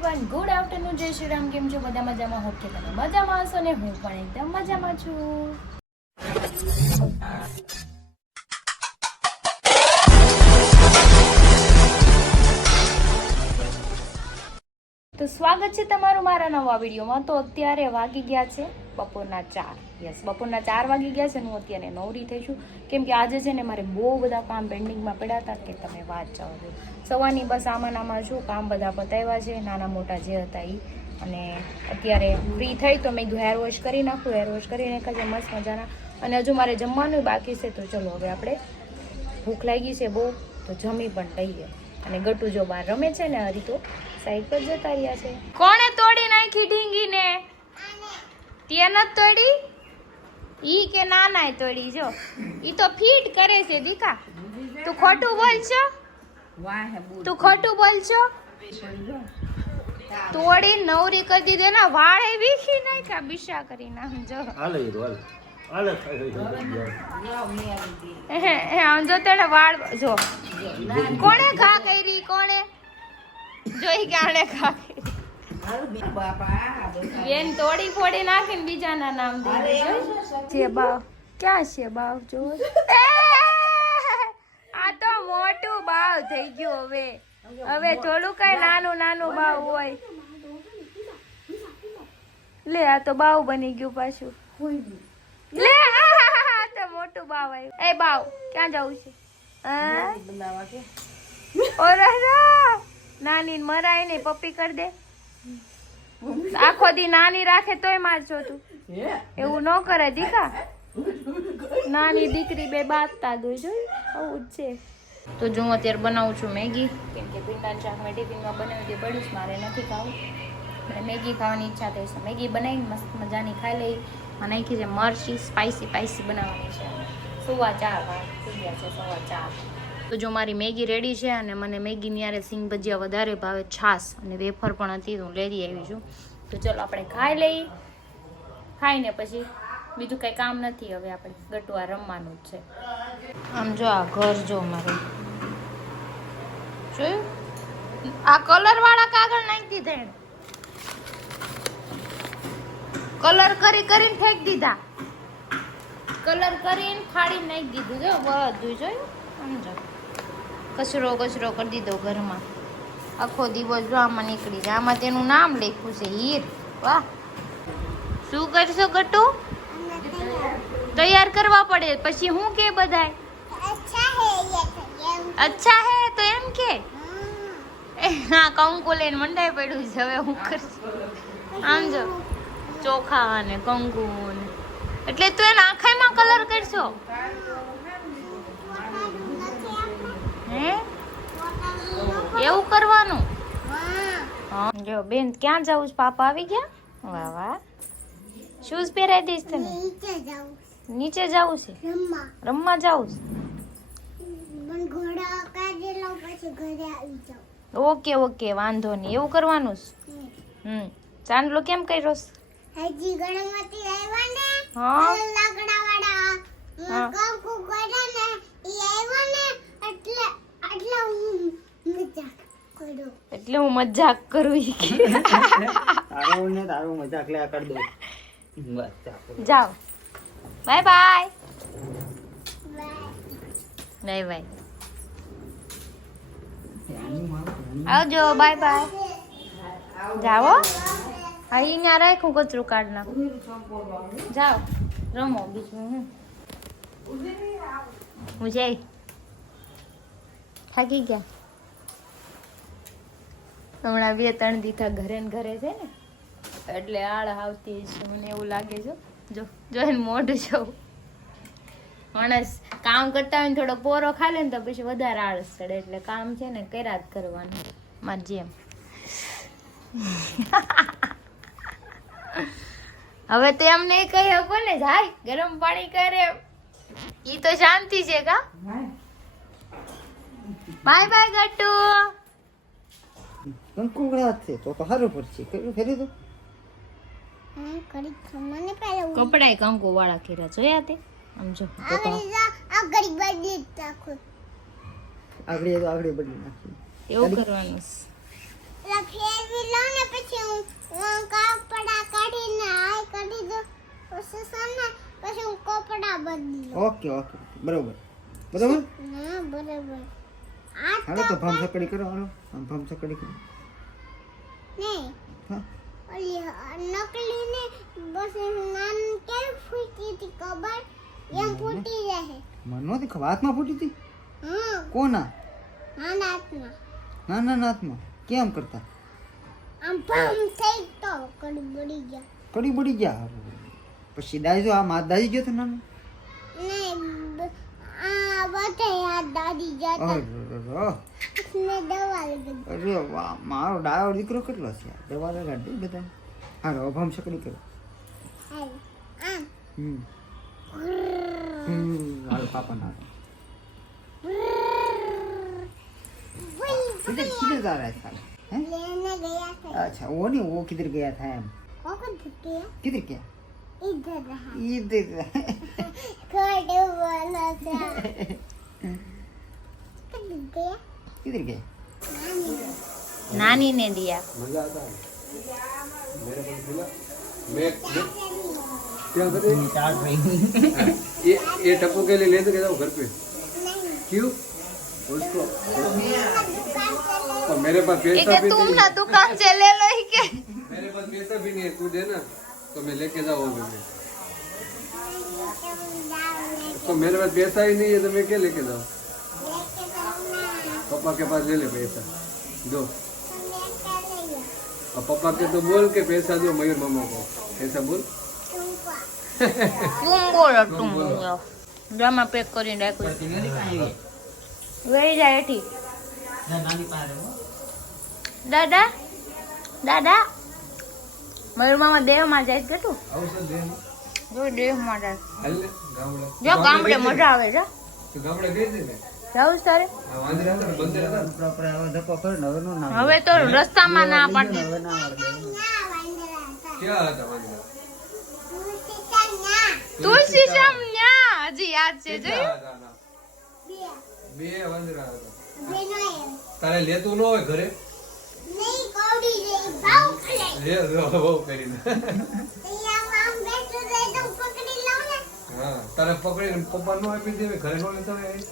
Everyone, good afternoon, જય શ્રી રામ. કેમ છો બધા? મજામાં? હોપ કે તમે મજામાં હશો ને હું પણ એકદમ મજામાં છું. તો સ્વાગત છે તમારું મારા નવા વિડીયોમાં. તો અત્યારે વાગી ગયા છે બપોરના 4. યસ, બપોરના 4 વાગી ગયા છે ને હું અત્યારે નવરી થઈ છું. કેમ કે આજે છે ને મારે બહુ બધા કામ પેન્ડિંગમાં પડ્યા હતા કે તમે વાત ચાલો છો. સવારની બસ આમાં છું, કામ બધા પતાવ્યા છે, નાના મોટા જે હતા એ. અને અત્યારે ફ્રી થઈ તો મેં હેર વોશ કરી નાખું. હેર વોશ કરી નાખ્યા છે મસ્ત મજાના. અને હજુ મારે જમવાનું બાકી છે. તો ચલો હવે આપણે, ભૂખ લાગી છે બહુ, તો જમી પણ લઈએ. અને ગટુ જો બહાર રમે છે ને, હરી તો સાઈડ પર જતા રહ્યા છે. કોણે તોડી નાખી ઢીંગીને? તે નથી તોડી, ઈ કે નાનાએ તોડી. જો ઈ તો ફીટ કરે છે. દીકા તું ખોટું બોલશો, તું ખોટું બોલશો. તોડી નવરી કરી દીધે ને, વાળે વીખી નાખ્યા બિશા કરી નાખ. જો આમ જો તેને વાળ જો કોણે ઘા કરી, કોણે જોઈ કે આને ઘા કરી. બેન તોડી ફોડી નાખીને બીજાના નામ દે છે. બાવ ક્યાં છે? બાવ જો આ તો મોટું બાવ થઈ ગયું. હવે થોડું કઈ નાનું બાવ હોય. લે આ તો બાવ બની ગયું પાછું. લે આ તો મોટું બાવ આવ્યું. એ બાવ ક્યાં જવું છે? નાની મરાય ને પપ્પી કરી દે. આખો દી નાની રાખે તોય મારશો તું? એવું ન કરે દીકા. નાની દીકરી બે બાતતા દો. જોઈ આવું જ છે. તો જો હું અત્યારે બનાવું છું મેગી. કેમ કે ભીંડાનું શાક મેં ટિફિનમાં બનાવ્યું તે પડ્યું છે, મારે નથી ખાવું. અને મેગી ખાવાની ઈચ્છા થઈ છે. મેગી બનાવીને મસ્ત મજાની ખાઈ લઈ. અને નાખી છે મરચી, સ્પાઈસી બનાવવાની છે. 4:15 થઈ ગયા છે, 4:15. તો જો મારી મેગી રેડી છે. અને મને મેગીની યારે સિંગ ભજીયા વધારે ભાવે, છાશ અને વેફર પણ હતી, હું લેતી આવી છું. તો ચલો આપણે ખાઈ લઈ. ખાઈને પછી બીજું કંઈ કામ નથી. હવે આપણે ગટુઆ રમવાનું જ છે. આમ જો આ ઘર જો મારે જોયું, આ કલર વાળા કાગળ નાખી દીધા એને. કલર કરીને ફેંકી દીધા. કલર કરીને ફાડીને નાખી દીધું. જો બધું જોયું. સમજો કચરો કરી દીધો ઘરમાં. આખો દિવસ જો આમાં નીકળી જાય. આમાં તેનું નામ લખ્યું છે હીર. વાહ, શું કરશો ગટુ? તૈયાર કરવા પડે. પછી હું કે બધાય અચ્છા હે તો એમ કે. હા, કંકુ લઈને મંડાઈ પડ્યું છે. હવે હું કરશું? આમ જો ચોખા ને કંકુ ને, એટલે તું એને આંખાઈમાં કલર કરશો? હે એવું કરવાનું? જો બેન ક્યાં જવું છે? પાપા આવી ગયા? વાહ વાહ. શૂઝ પહેરાઈ દઈશ તને? નીચે જવું છે? રમવા જવું છે? ઓકે વાંધો નહીં. એવું કરવાનું છે. ચાંદલો કેમ કર્યો? હજી ગણપતિ આવ્યા ને, હા લાકડા વાળા કંકુ કર્યા ને, ઈ આવ્યા ને, એટલે હું મજાક કરું. તારો મજાક લે કર દો. જાઓ, બાય બાય. આવજો, બાય બાય. જાઓ. અહીંયા રાખું, કચરું કાઢ નાખું. જાઓ રમો બીજું. હું જઈ થાકી ગયા. હમણાં 2-3 દીથા ઘરે ને ઘરે છે ને, એટલે આળ આવતી છે મને એવું લાગે છે. જો એને મોઢું જવું. માણસ કામ કરતા હોય ને થોડો પોરો ખાઈ લે ને તો પછી વધારે આળસ ચડે. એટલે કામ છે ને કર્યા જ કરવાનું. મારે જેમ હવે તો એમ નહીં કહી શકો ને, જાય ગરમ પાણી કરે. ઈ તો શાંતિ છે કા. Bye bye Gattu. કંકુડા છે તો સારું પડશે. ફેરી દો. કપડાય કંકુ વાળા કર્યા જોયા તે. આમ જો આગળ બદલી નાખી. એવું કરવાનું. કપડા ફેરવી લઉં ને પછી હું કપડા કાઢીને આ કાઢી દઉં પછી છે ને પછી હું કપડા બદલી લઉં. ઓકે ઓકે બરોબર બરોબર ના બરાબર આ હાલો તો ભમ સકડી કરો હાલો આમ ભમ સકડી કરો નહીં હા ઓલી નકલી ને બસ નાન કેમ ફૂટી હતી ખબર એમ ફૂટી જાય. મને નહોતી ખબર હાથમાં ફૂટી હતી હા કોના નાના હાથમાં નાના નાથમાં કેમ કરતા આમ ભમ થઈ તો કડી બળી ગયા. કડી બળી ગયા પછી દાઈ જો આ માથ દાઈ ગયો તો નાનો નહીં આ બધે આ દાદી જતા અરે ને દવા લગી અરે વાહ મારો ડાયો દીકરો કેટલો છે દવા લગાડી દે બધા હાલો ભમ સકડી કરો હાલ આમ હાલો પાપા ના વઈ किधर किधर जा रहा है साला हैं लेने गया था अच्छा वो नहीं वो किधर गया था हम कौन गया किधर क्या इधर रहा इधर कोड़े वाला था किधर गया किधर गया નાની ને દિયા मजा आता है मेरे को मिला मैं क्या करे ये टप्पू के लिए ले तो जाओ घर पे नहीं क्यों उसको दुकान से और मेरे पास એ पैसा કે भी તુમ नहीं ના દુકાન સે લે લો હી કે मेरे पास पैसा भी नहीं है तू देना तो मैं लेके जाऊंगा मैं तो मेरे पास पैसा ही नहीं है तो मैं क्या लेके जाऊँ लेके जाना पापा के पास ले ले पैसा दो लेके ले और पापा के तो बोल के पैसा दो मयूर मामा को ऐसा बोल तुमको તું બોલો તું બોલો જામાં પેક કરીને રાખ્યું વેઈ જાય એઠી દાદા દાદા મયુર મામા દેવ માં જાય છે તું જો દેવ માં જાય હાલ ને ગામડે જો ગામડે મજા આવે છે તો ગામડે ગઈ હતી ને જાઉં છે તારે આ વાંદરા હતા ને બંદર હતા ને આપણે હવે ધક્કો કરો ને હવે નો નામ હવે તો રસ્તામાં ના પાડી હવે ના આવડે ના વાંદરા હતા ક્યાં હતા વાંદરા તુલસી શ્યામ ન્યા હજી યાદ છે જોયું કેટલા હતા ના? બે વાંદરા હતા બેનોએ તારે લેતું ન હોય ઘરે નહીં કોડી રે ભાવ ખલે લે બહુ કરીને અહીંયા આમ બેઠો રે તો પકડી લઉં ને હા તારે પકડીને પપ્પા નો આપી દે ઘરે નો લેતો હોય ઈ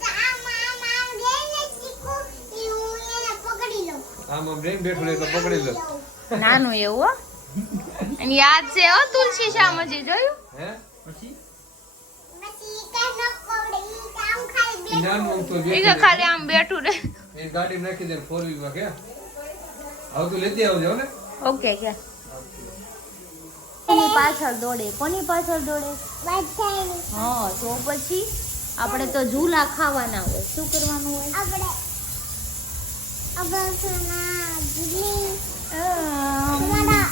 તો આમ રે ને ચીકુ ઈ હું એને પકડી લઉં આમ આમ રેમ બેઠું રહે તો પકડી લે નાનું એવું હો અને યાદ છે હો તુલસી શ્યામ હજી જોયું હે પછી પછી કઈ ન કોડે ઈ તો આમ ખાલી ઈ નાનું આમ તો એ બેઠું તો રહે. ખાલી આમ બેઠું રે એ ગાડી નાખી દે 4 વ્હીલ માં કે આવ તું લેતી આવજો ને ઓકે કે કોની પાછળ દોડે કોની પાછળ દોડે બધાની હા તો પછી આપણે તો ઝૂલા ખાવાના હોય શું કરવાનું હોય આપણે અબસના જુલી મારા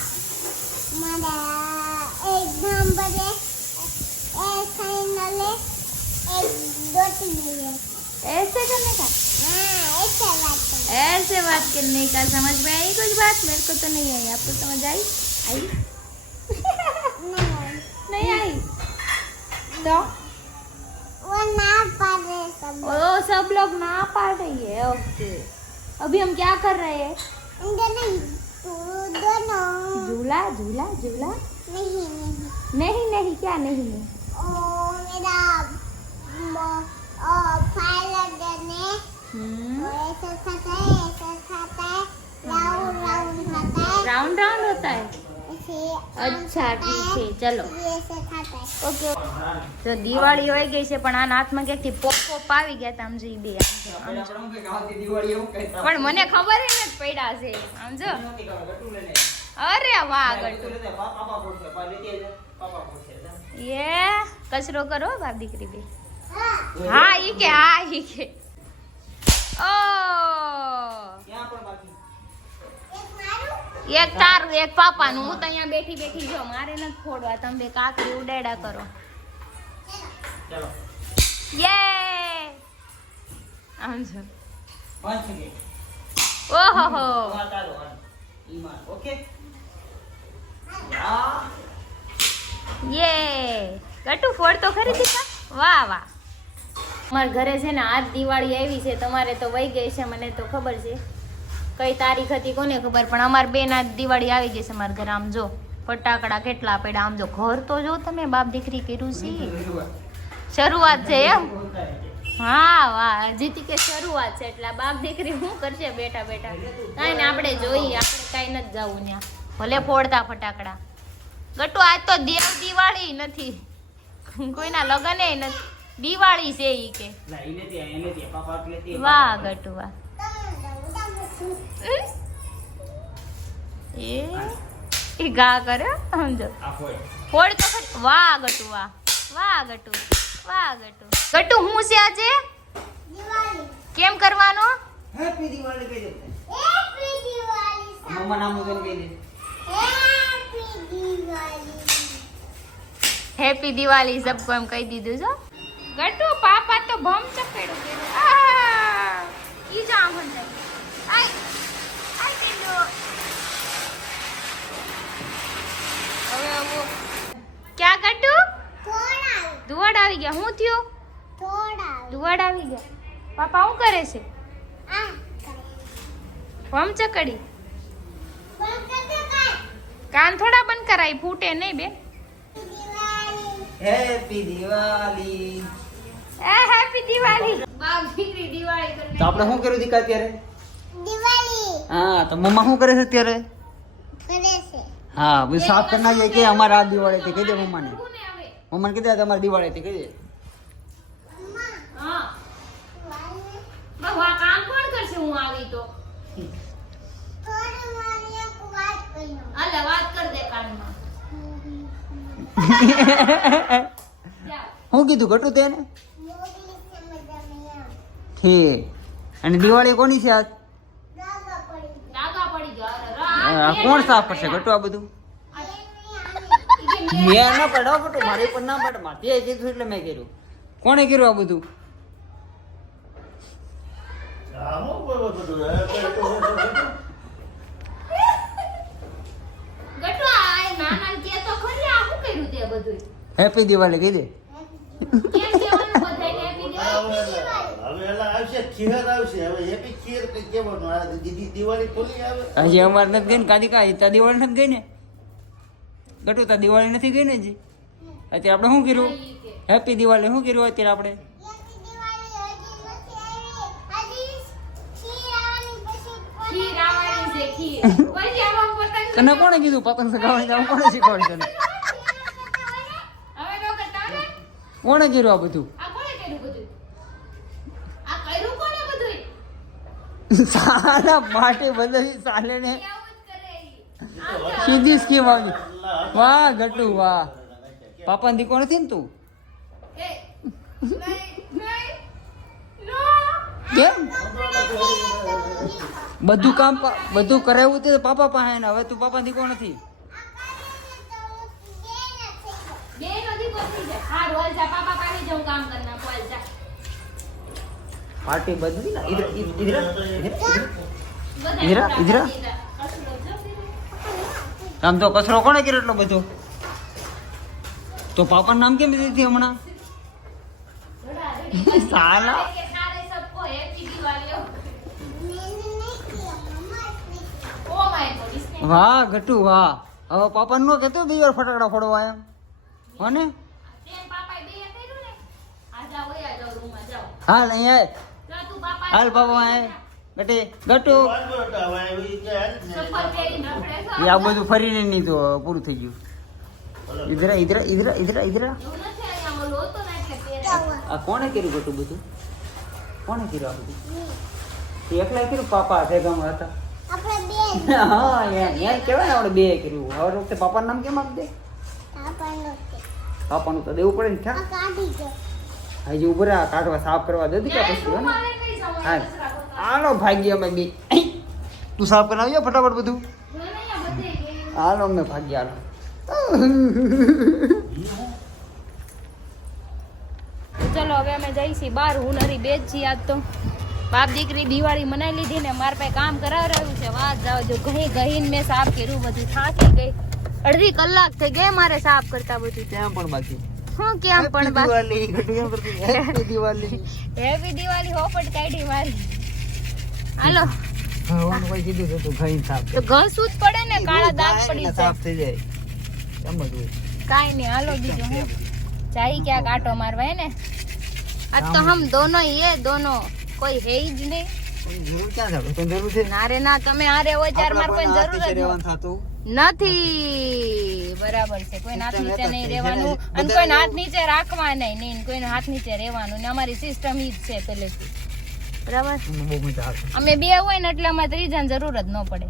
એક નંબરે એ ફાઇનલે એક દોટી मिले ऐसे करने का हाँ ऐसे बात कर ऐसे बात करने का समझ में आई कुछ बात मेरे को तो नहीं आई आपको समझ आई आई नहीं आई तो वो ना पारे सब ओ सब लोग ना पाड़ रही है ओके अभी हम क्या कर रहे हैं अंदर नहीं तू दोनों झूला झूला झूला नहीं नहीं नहीं नहीं क्या नहीं नहीं ओ मेरा ओ पायलट ने हम्म, ऐसा खाता है राउंड राउंड खाता है राउंड राउंड होता है ऐसे अच्छा ठीक है चलो ये ऐसे खाता है ઓકે તો દિવાળી હોય ગઈ છે પણ આ નાથમાં ક્યાંકથી પોપ પોપ આવી ગયા તા આમ જો ઈ બે આમ જો. પણ મને ખબર હે ને જ પડ્યા છે આમ જો અરે વાહ ગટુ ये कचरो करो बाप दीकरी बे हाँ ई के ओ એક તારું એક પાપાનું હું તો અહીંયા બેઠી બેઠી જો મારે નથી ફોડવા તમે બે કાકરી ઉડાડા કરો યે આમ જો ઓહો હો યે ગટુ ફોડ તો ખરી દીધા વાહ વાહ અમારા ઘરે છે ને આજ દિવાળી આવી છે તમારે તો વહી ગઈ છે મને તો ખબર છે કઈ તારીખ હતી કોને ખબર, પણ અમાર બેના દિવાળી આવી ગઈ છે અમારા ઘરે. આમ જો ફટાકડા કેટલા પડ્યા, આમ જો ઘર તો જો તમે બાપ દીકરી કર્યું છે. શરૂઆત છે એમ? હા વાહ, જીતી કે શરૂઆત છે એટલે બાપ દીકરી શું કરશે બેઠા બેઠા. કાંઈ ને આપણે જોઈએ, આપણે કાંઈ નથી જવું ત્યાં, ભલે ફોડતા ફટાકડા. ગટુ આજ તો દિવાળી નથી, કોઈના લગન એ નથી, દિવાળી છે ઈ કે. વાહ ગટુ વાહ. એ ગા કરે સમજો, ફોડ તો ખરી. વાહ ગટુ વાહ, વાહ ગટુ, વાહ ગટુ. ગટુ હું છે આજે દિવાળી કેમ કરવાનો? હેપી દિવાળી કહી દે. હેપી દિવાળી મમ્મા નામ વગર કહી દે. હેપી દિવાળી હેપી દિવાળી સબકો એમ કહી દીધું છો. ગટુ પાપા તો બમ ચપેડો કર્યો. આ ઈ જા મને આય આય ટીંડો. હવે આવો ક્યાં ગટુ? થોડા ધુવાડ આવી ગયા. હું થયું? થોડા ધુવાડ આવી ગયા. પાપા શું કરે છે? આ બમ ચકડી. બંધ કરજો કાય કાન થોડા બંધ કરાય, ફૂટે નહીં બે. દિવાળી હેપી દિવાળી. એ હેપી દિવાળી. બાપ દીકરી દિવાળી કરે. તો આપણે શું કર્યું દીકા અત્યારે? દિવાળી હા, તો મમ્મા શું કરે છે અત્યારે? કરે છે હા, બધું સાફ કરી નાખીએ કે અમારે આ દિવાળી થી કહી દે મમ્માને. કોને આવે? મમ્માને કહી દે તમારી દિવાળી થી કહી દે. અમ્મા હા દિવાળી બહુ આ કામ કોણ કરશે હું આવી તો? થોડી મારી એક વાત કહ્યો હાલે વાત કર દે કાનમાં. જા. શું કીધું ગટુ તેને? મોગલી સમજમિયા ઠીક. અને દિવાળી કોની છે આજ? દાગા પડી ડાઘા પડી ગયા. અરે આ કોણ સાફ કરશે ગટુ આ બધું? મેં ના પડાવ ગટુ, મારી પર ના પડ. માથે કીધું એટલે મેં કર્યું. કોણે કર્યું આ બધું? ગટુ આ નાના કે તો ખરી આ શું કર્યું તે બધું? હેપી દિવાળી કહી દે. કેમ કહેવાનું બધાને હેપી દિવાળી? હવે એલા આવશે ખીર આવશે હવે એપી ખીર કઈ કેવાનું આ દીદી દિવાળી ખોલી આવે હજી અમારે નથી ગઈ ને કાદિકા, તા દિવાળી નથી ગઈ ને ગટુ, તા દિવાળી નથી ગઈ ને હજી. અત્યારે આપણે શું કર્યું? હેપી દિવાળી શું કર્યું અત્યારે આપણે? ખીર આવવાની છે ખીર. પછી આમાં પતંગ તને કોણે કીધું પતંગ ચગાવવાની? તને કોણે શીખવાડ્યું તને? હવે તો કરતા ને. કોણે કર્યું આ બધું? આ કોણે કર્યું બધું? આ કર્યું કોણે બધું? સાલા માટે બદલી સાલે ને એવું જ કરે ઈ. સીધી સ્કીમ આવી. વાહ ગટુ વાહ. પાપા દીકો નથી ને તું? એ નહીં નો. કેમ? બધું કામ બધું કરાવ્યું તે પાપા પાસે ને હવે તું પાપા દીકો નથી. બે નથી પતી જાય. હા રોલ જા પાપા પાસે જાઉં કામ કરના બોલ જા. પાર્ટી બદલી ના ઇધર ઇધર બધા ઈધરા, ઈધરા. કસરો જો આમ તો કચરો કોણે કર્યો એટલો બધો? તો પાપાનું નામ કેમ દીધી હમણાં? સાલા કે સારે સબકો happy Diwali oh my god इसने વાહ ગટુ વાહ. હવે પાપાને નો કહેતો બે વાર ફટાકડા ફોડવા એમ હો ને? તેમ પાપાએ બે કર્યું ને. આ જાઓ આ જાઓ રૂમમાં જાઓ. હાલ અહીંયા આય. જા તું પાપા હાલ પાપા આય. ગટે ગટુ વાંધો નતો હવે એવી કે હાલ ને સફર કરીને આપણે એ આ બધું ફરીને નહીં તો પૂરું થઈ ગયું. ઇધરા ઇધરા ઇધરા ઇધરા ઇધરા. એવું નથી અહીંયા ઓલો હતો ને એટલે પહેરા. આ કોણે કર્યું ગટુ બધું? કોણે કર્યું આ બધું? તે એકલા કર્યું? પાપા ભેગામાં હતા. હા યાર કેવાય ને આપણે બે કર્યું. હવે વખતે પાપાનું નામ કેમ આપી દે? પાપાનું તો દેવું પડે ને. ક્યાં હજી ઉપર આ કાઢવા સાફ કરવા દે દીકા પછી હો ને. રૂમાલે કઈ જાઓ હા કચરા પોતા. હાલો ભાગ્ય અમે બે. તું સાફ કરાવજો ફટાફટ બધું. જો ને અહીંયા બધે ગઈ. હાલો અમે ભાગ્ય હાલો. ચલો હવે અમે જઈશી બાર. હું નરી બે જ છીએ આજ તો. બાપ દીકરી દિવાળી મનાઈ લીધી ને મારા પાસે કામ કરાવરાયું છે. વાત જાવ જો ઘણી ગહીને મેં સાફ કર્યું બધું. થાકી ગઈ. અડધી કલાક થઈ ગઈ મારે સાફ કરતા બધું. ત્યાં પણ બાકી. હું કેમ પણ બા દિવાળી ગટુ કેમ કરતી? હેપી દિવાળી. હેપી દિવાળી હોપટ કાઢી મારી. હાલો ખાવાનું કોઈ કીધું તો ખાઈને સાફ તો ઘસવું જ પડે ને, કાળા દાગ પડી જાય. સાફ થઈ જાય એમ જ હોય. કાઈ નહીં, હાલો બીજું હું જાય ક્યાંક આટો મારવા હે ને. આજ તો હમ દોનો ये दोनों કોઈ હે જ નહીં. કોઈ જરૂર ક્યાં છે? કોઈ જરૂર છે? ના રે ના, તમે હારે હોય ત્યારે મારે કોઈ જરૂર જ રહેવાનું થતું નથી. બરાબર છે, કોઈ હાથ નીચે નહીં રહેવાનું અને કોઈ હાથ નીચે રાખવા નહીં, કોઈ હાથ નીચે રહેવાનું ને. અમારી સિસ્ટમ ઈ જ છે પહેલેથી. બરાબર, બહુ મજા આવે. અમે બે હોય ને એટલે અમારે ત્રીજાની જરૂર જ ન પડે.